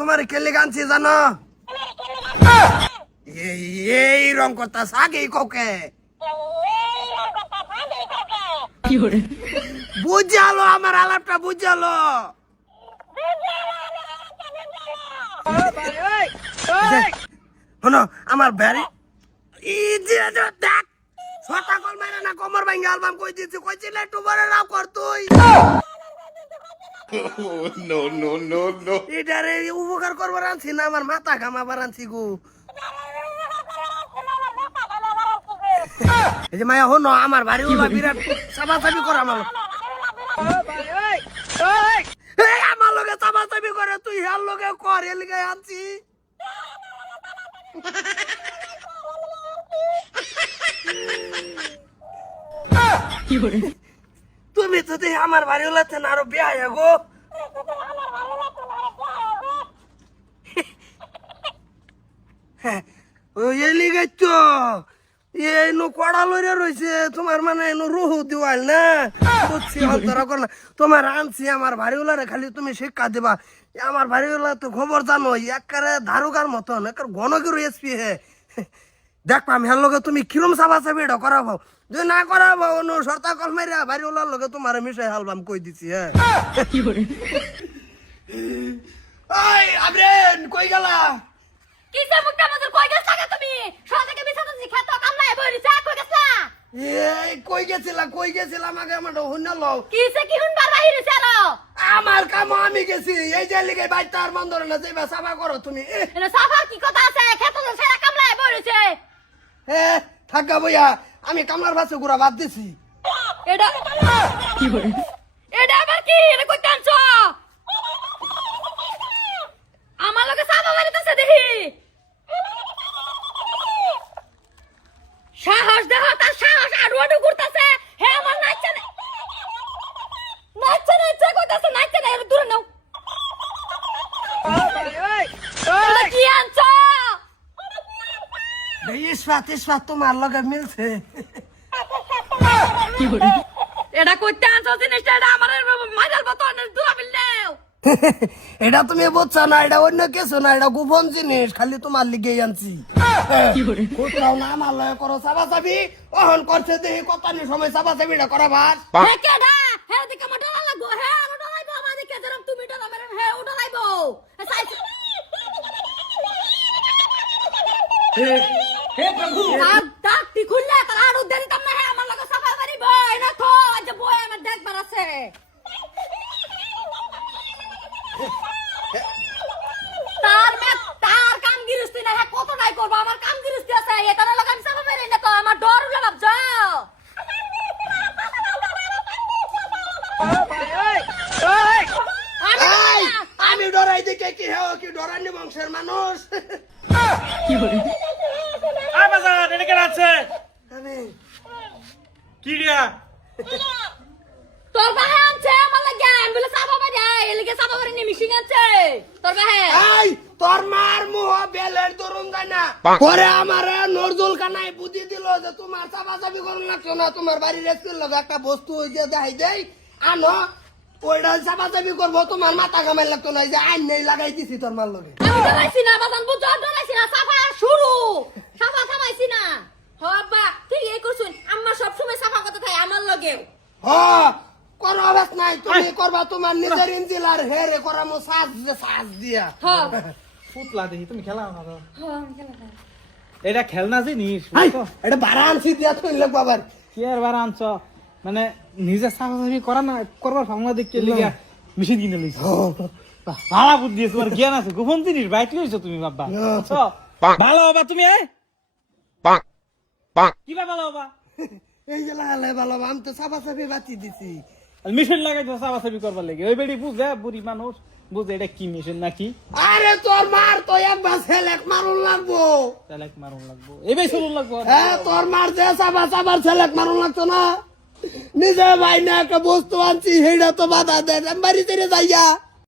তোমার কেলে গানছি জানো এই রং করতা আগেই কোকে বুঝালো আমার আলাপটা বুঝালো শোনো আমার ব্যারি দেখ ছটা কল মারে না কমর ভাঙ্গে অ্যালবাম কই দিছি কইছিল একটু বড় রাও কর তুই নো এটারে উপকার করবার আনছি না আমার মাথা ঘামাবার আনছি গো এই যে মায়া হনো আমার বাড়ি ওলা বিরাট চাপাচাপি করে আমার আমার লগে চাপাচাপি করে তুই হের লগে কর এর লগে আনছি তুমি তো দেখি আমার বাড়ি ওলাতে না আরো বিয়া গো হ্যাঁ ওই লিগে তো এই নো কড়া লইরে রইছে তোমার মানে নো রুহু দিওয়াল না বুঝছি অন্তরা কর না তোমার আনছি আমার বাড়িওয়ালারে খালি তুমি শিক্ষা দিবা আমার বাড়িওয়ালা তো খবর জানো একবারে ধারুকার মতন একবার ঘনকির এসপি হে দেখলাম হের লগে তুমি কিরম চাপাচাপি এটা করাবো যদি না করাবো অন্য সর্তা কল মাইরা বাড়িওয়ালার লগে তোমার মিশাই হালবাম কই দিছি হ্যাঁ ওই আবরেন কই গেলা কিসে মুখটা মজুর কই গেছ টাকা তুমি সকালে বিছানা জি খেতো কামলাই বইরিছে কই গেছলা এই কই গেছিলাম আগে আমার হুন্না লও কিসে কি হুন বার বাহিরেছে আরো আমার কাম আমি গেছি এই যে লিগে বাইতে আর বন্ধ না যাইবা সাফা করো তুমি এনে সাফার কি কথা আছে খেতো তো সেরা কামলাই বইরিছে এ থাকা বইয়া আমি কামলার বাসে গুড়া বাদ দিছি এটা কি বলে এটা আবার কি এটা কই টানছো আমার লগে সাফা বাড়িতেছে দেখি সাহস দেহ তার সাহস আড়ু আড়ু ঘুরতেছে হে আমার নাচছে না কইতাছে নাচছে না এর দূরে নাও এটা কি আনছো ইসফাত তোমার লগে মিলছে কি বলি এটা কইতে আনছো জিনিসটা এটা আমার মাইরাল বতন দূরে মিললেও এটা তুমি বুঝছো না এটা অন্য কিছু না এটা গোপন জিনিস খালি তোমার লিগেই আনছি কোথাও না আমার লগে করো চাপাচাপি অহন করছে দেখি কতানি সময় চাপাচাপিটা করা ভাস হে কেডা হে দিকে আমার ডলা লাগবো হে আমার ডলাইবো আমার দিকে যেরকম তুমি ডলা মেরেন হে ও ডলাইবো হে সাইজ हे प्रभु আর ডাকটি খুললে তার আড়ু দেরি তাম না হে আমার লগে সাফা করিব না তো আজ বই আমার দেখবার আছে তার কাম গিরস্তি না হে কত নাই করব আমার কাম গিরস্তি আছে এটা লগে আমি সাফা করি না তো আমার ডর উলা ভাবছো আমি ডরাই দিকে কি হেও কি ডরানি বংশের মানুষ কি বলি আ বাজার এটা কেন আছে আমি কি রিয়া তোর বাহে আনছে আমার লাগে আমি বলে সাফা বাড়ি এলিকে সাফা বাড়ি নি মিশিং আছে তোর বাহে এই তোর মার মুহ বেলের দরুন যায় না পরে আমার নরজুল কানাই বুদ্ধি দিল যে তোমার চাপাচাপি করুন লাগছো না তোমার বাড়ির রেস্কির লগে একটা বস্তু ওই যে দেখাই দেই আনো ওইটা চাপাচাপি করবো তোমার মাথা কামাই লাগতো না যে আইন নেই লাগাই দিছি তোর মার লগে আমি ডরাইছি না বাজান বুঝো ডরাইছি না সাফা শুরু সাফা থামাইছি না হবা ঠিক এই করছুন আম্মা সব সময় সাফা করতে থাকে আমার লগেও হ করো অবস্থা নাই তুমি করবা তোমার নিজের ইঞ্জিল আর হেরে করামো সাজ দিয়া হ্যাঁ পুতলা দেখি তুমি খেলা না তো হ্যাঁ এটা খেলনা জিনিস হাই, এটা ভাড়া আনছি দিয়া তুই লোক বাবার কি আর বার আনছ মানে নিজে সাফাসাফি করা না করবার ভাঙলা দেখতে লিগা মেশিন কিনে লইছ ভালো বুদ্ধি তোমার জ্ঞান আছে গোপন জিনিস বাইট কইছো তুমি বাবা বুঝছো? ভালো হবা তুমি কি বা ভালো হবা এই যে লাগালে ভালো আমি তো চাপাচাপি বাতি দিছি মেশিন লাগাই তো সাফাসাফি করবার লাগে ওই বেড়ি বুঝে বুড়ি মানুষ বুঝে এটা কি মেশিন নাকি আরে তোর মার তো একবার ছেলেক মারুন লাগবো তালাক মারুন লাগবো এবার শুনুন লাগবো হ্যাঁ তোর মার যে চাবার ছেলেক মারুন লাগতো না নিজে ভাই না একটা বস্তু আনছি সেইটা তো বাধা দেয় বাড়ি ছেড়ে যাইয়া